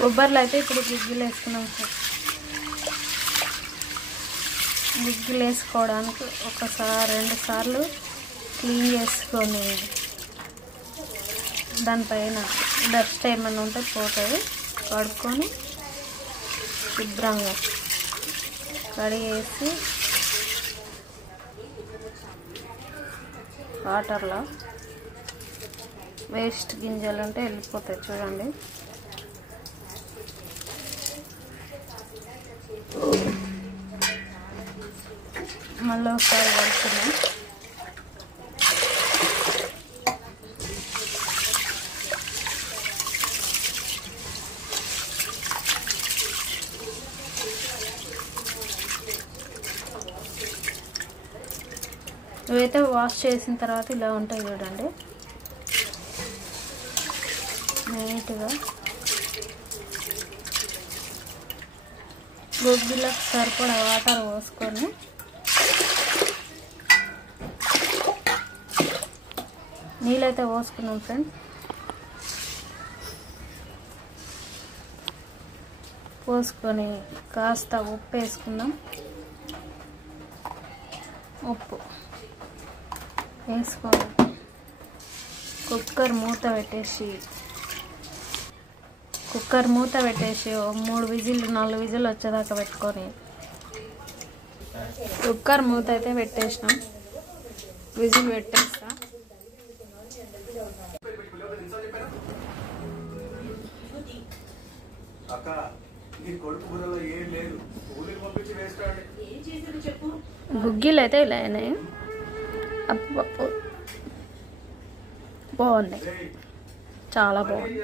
కొబ్బరిలో అయితే ఇప్పుడు గుగ్గిలు వేసుకున్నాం సార్. గుగ్గిలు వేసుకోవడానికి ఒకసారి 2 సార్లు క్లీన్ చేసుకొని దానిపైన డస్ట్ ఏమన్నా ఉంటే పోతుంది, కడుక్కొని శుభ్రంగా కడిగేసి వాటర్లో వేస్ట్ గింజలు ఉంటే వెళ్ళిపోతాయి చూడండి. మళ్ళీ ఒకసారి కడుక్కున్నాం. ఇవైతే వాష్ చేసిన తర్వాత ఇలా ఉంటాయి చూడండి, నీట్గా. గుగ్గిలకు సరిపడా వాటర్ పోసుకొని నీళ్ళైతే పోసుకున్నాం ఫ్రెండ్స్. పోసుకొని కాస్త ఉప్పు వేసుకుందాం. ఉప్పు వేసుకొని కుక్కర్ మూత పెట్టేసి 3 విజిల్ 4 విజిల్ వచ్చేదాకా పెట్టుకొని కుక్కర్ మూత అయితే పెట్టేసినాం. విజిల్ పెట్టేస్తా. గుగ్గిలు అయితే ఇలా అయినాయి. అప్పు బాగున్నాయి, చాలా బాగుంది.